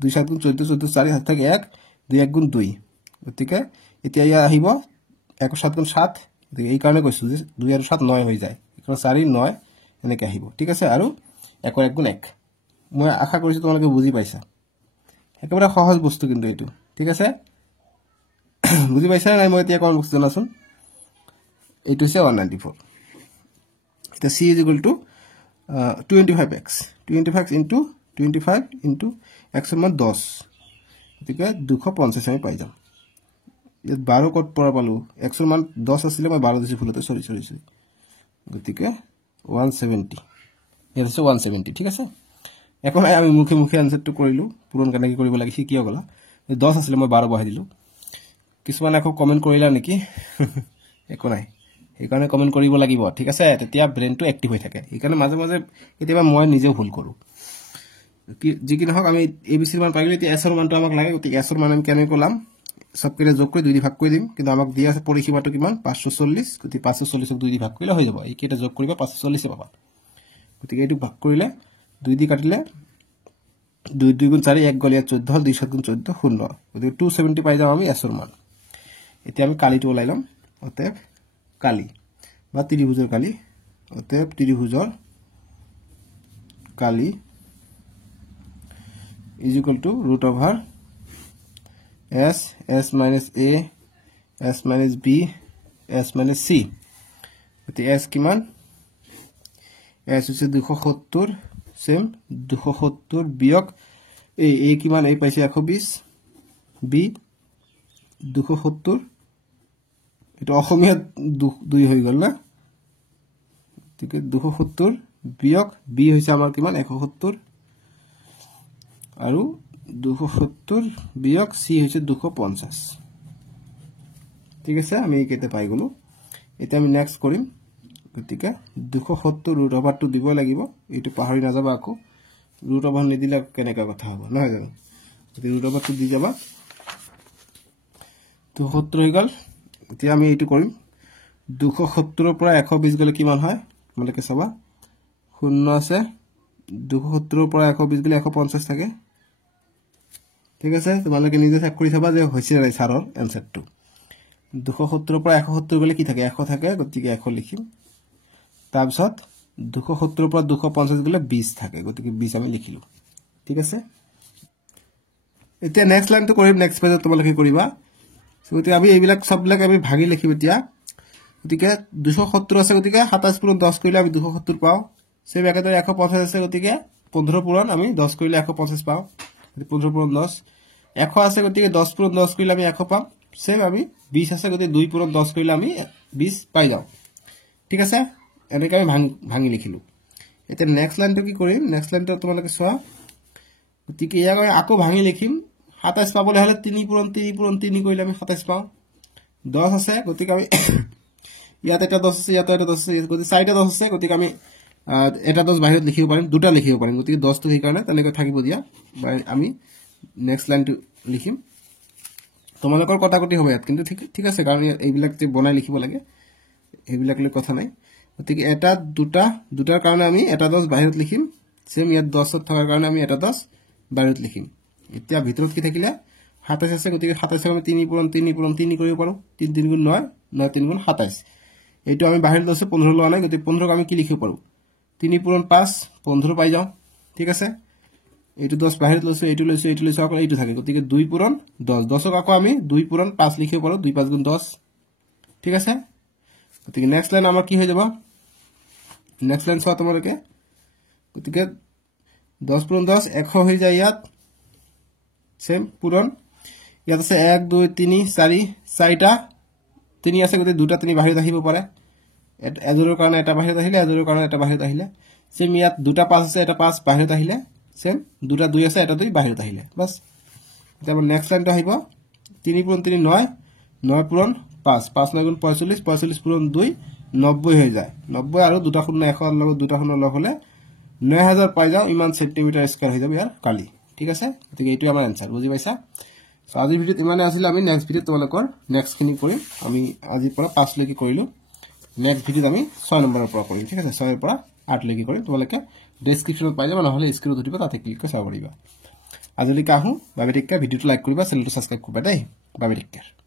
2 7 গুণ 14 14 4 হাত থাকে 1 2 1 গুণ 2 গতিকে এতিয়া ইয়া আহিব 1 7 গুণ 7 গতিকে এই কাৰণে কৈছো যে 2 আৰু 7 9 হৈ যায় এখন 4 9 এনেকৈ আহিব ঠিক আছে আৰু 1 1 গুণ 1 মই আশা কৰিছো তোমালোকে বুজি পাইছা একেবাৰে সহজ বস্তু কিন্তু এইটো ঠিক আছে বুজি পাইছা নাই মই এতিয়া কোন বস্তু জানাছোন এইটো হৈছে 194 এটা c = 25x 25 into 25 into x ৰ মান 10 গতিকে 250 আমি পাই যাম ইয়াত 12 কত পৰা পালো x ৰ মান 10 আছিল মই 12 দিছি ভুলতে সৰি গতিকে 170 এৰ আছে 170 ঠিক আছে এখন আমি মুখে মুখে আনসাৰটো কৰিলো পূৰণ কেনেকৈ কৰিব লাগে শিকিয়া গলা 10 আছিল মই 12 বহাই দিলো কিছুমান আকৌ কমেন্ট কৰিলা নেকি একো নাই এইকাৰণে কমেন্ট কৰিব লাগিব ঠিক আছে তেতিয়া ব্ৰেইনটো এক্টিভ হৈ থাকে এইকাৰণে মাজে মাজে কেতিয়াবা মই নিজেও ভুল কৰো যি কি নহক আমি এবিসি ৰ মান পাই গলি এতিয়া এস ৰ মানটো আমাক লাগে গতিকে এস ৰ মান আমি কেনে কলাম সবকেৰে যোগ কৰি 2 দি ভাগ কৰি দিম কিন্তু আমাক দিয়া আছে পৰিসীমাটো কিমান 540 গতি 540 ক 2 দি ভাগ কৰিলে হৈ যাব এই কেটা যোগ কৰিবা 540 পাবা গতিকে এইটো ভাগ কৰিলে 2 দি কাটিলে 2 2 গুণ 4 1 গলিয়া 14 হল 2 7 গুণ 14 শূন্য গতিকে 270 পাই যাম আমি এস ৰ মান এতিয়া আমি কালিটো ওলাই লম অতএব কালি বা ত্ৰিভুজৰ কালি অতএব ত্ৰিভুজৰ কালি is equal to root over s minus a s minus b s minus c গতি s কিমান s হৈছে 270 সেম 270 বিয়োগ a কিমান এই পাইছে 120 b 270 এটা অসমীয়া 2 হৈ গল না ঠিক আছে 270 বিয়োগ b হৈছে আমাৰ কিমান 170 আৰু 270 বিয়োগ c হৈছে 250 ঠিক আছে আমি কেতে পাই গলো এটা আমি নেক্সট কৰিম গতিকে 270 ৰুট ওভাৰ টু দিব লাগিব এটো পাহৰি না যাবা আকৌ ৰুট ওভাৰ নিদিলে কেনেকা কথা হ'ব নহয় জানো যদি ৰুট ওভাৰ টু দি যাবা 270 হৈ গল এতিয়া আমি এটো কৰিম 270 ৰ পৰা 120 গলে কিমান হয় তোমালোকে চাবা শূন্য আছে 270 ৰ পৰা 120 গলে 150 থাকে ঠিক আছে তোমালোকে নিজে চেক কৰি চাবা যে হৈছে নাই সাৰৰ আনসাৰটো 270 ৰ পৰা 170 গলে কি থাকে 100 থাকে গতিকে 100 লিখিম তাৰ পিছত 270 ৰ পৰা 250 গলে 20 থাকে গতিকে 20 আমি লিখিলো ঠিক আছে এতিয়া নেক্সট লাইনটো কৰিম নেক্সট পেজত তোমালোকে কৰিবা গতিকে আমি এইবিলাক সববিলাক আমি ভাগি লিখিম এতিয়া গতিকে 270 আছে গতিকে 27 পূৰণ 10 কৰিলে আমি 270 পাও সেই একেদৰে 150 আছে গতিকে 15 পূৰণ আমি 10 কৰিলে 150 পাও 15 পূৰণ 10 100 আছে গতিকে 10 পূৰণ 10 কৰিলে আমি 100 পাম সেম আমি 20 আছে গতিকে 2 পূৰণ 10 কৰিলে আমি 20 পাই যাও ঠিক আছে এনেকৈ আমি ভাঙি লিখিলো এতিয়া নেক্সট লাইনটো কি কৰিম নেক্সট লাইনটো তোমালোকে চোৱা গতিকে ইয়াক আকৌ ভাঙি লিখিম 27 পাবলৈ হলে 3 পূৰণ 3 কৰিলে আমি 27 পাও 10 আছে গতিকে আমি ইয়াত এটা 10 আছে ইয়াত এটা 10 আছে গতিকে সাইডে 10 আছে গতিকে আমি এটা 10 বাহিৰত লিখিব পাৰিম দুটা লিখিব পাৰিম গতিকে 10 টো কি কাৰণে তেনেকৈ থাকিব দিয়া আমি নেক্সট লাইনটো লিখিম তোমালোকৰ কটাকটি হ'ব ইয়াত কিন্তু ঠিক আছে কাৰণ এইবিলাক যে বনাই লিখিব লাগে এইবিলাক লৈ কথা নাই গতিকে এটা দুটাৰ কাৰণে আমি এটা 10 বাহিৰত লিখিম সেম ইয়াত 10 থকাৰ কাৰণে আমি এটা 10 বাহিৰত লিখিম এতিয়া ভিতৰত কি থাকিলে 27 আছে গতিকে 27 আমি 3 পূৰণ 3 পূৰণ 3 কৰিব পাৰো 3 3 গুণ 9 9 3 গুণ 27 এইটো আমি বাহিৰত লৈছো 15 লোৱা নাই গতিকে 15 ক আমি কি লিখিব পাৰো 3 পূৰণ 5 15 পাই যাও ঠিক আছে এইটো 10 বাহিৰত লৈছো এইটো আকৌ এইটো থাকে গতিকে 2 পূৰণ 10 10 ক আকৌ আমি 2 পূৰণ 5 লিখিব পাৰো 2 5 গুণ 10 ঠিক আছে গতিকে নেক্সট লাইন আমাৰ কি হৈ যাব নেক্সট লাইন চোৱা তোমালোকে গতিকে 10 পূৰণ 10 100 হৈ যায় ইয়াত সেম পূৰণ ইয়াত আছে 1 2 3 4 4টা 3 আছে গতিকে দুটা 3 বাহিৰত আহিব পাৰে এজোৰৰ কাৰণে এটা বাহিৰত আহিলে এজোৰৰ কাৰণে এটা বাহিৰত আহিলে সেম ইয়াত দুটা 5 আছে এটা 5 বাহিৰত আহিলে সেম দুটা 2 আছে এটা 2 বাহিৰত আহিলে বাস এটা নেক্সট লাইনটো আহিব 3 পূৰণ 3 9 9 পূৰণ 5 5 9 গুণ 45 45 পূৰণ 2 90 হৈ যায় 90 আৰু দুটা শূন্য 100 লগত দুটা শূন্য লগ হলে 9000 পাই যাও ইমান সেন্টিমিটাৰ স্কয়াৰ হৈ যাব ইয়াৰ কালি ঠিক আছে গতিকে এইটো আমাৰ आंसर বুজি পাইছা সো আজিৰ ভিডিওত ইমানে আছিল আমি নেক্সট ভিডিওত তোমালোকৰ নেক্সট খিনি কৰিম আমি আজিৰ পৰা 5 লৈকে কৰিলো নেক্সট ভিডিওত আমি 6 নম্বৰৰ পৰা কৰিম ঠিক আছে 6 ৰ পৰা 8 লৈকে কৰিম তোমালোকে ডেসক্ৰিপচনত পাই যাবা নহলে স্ক্ৰিনত উঠিব তাতে ক্লিক কৰি চাব পাৰিবা আজিলৈকে আহো বাবে টেক কেয়াৰ ভিডিওটো লাইক কৰিবা চেনেলটো সাবস্ক্ৰাইব কৰিবা দেই বাবে টেক কেয়াৰ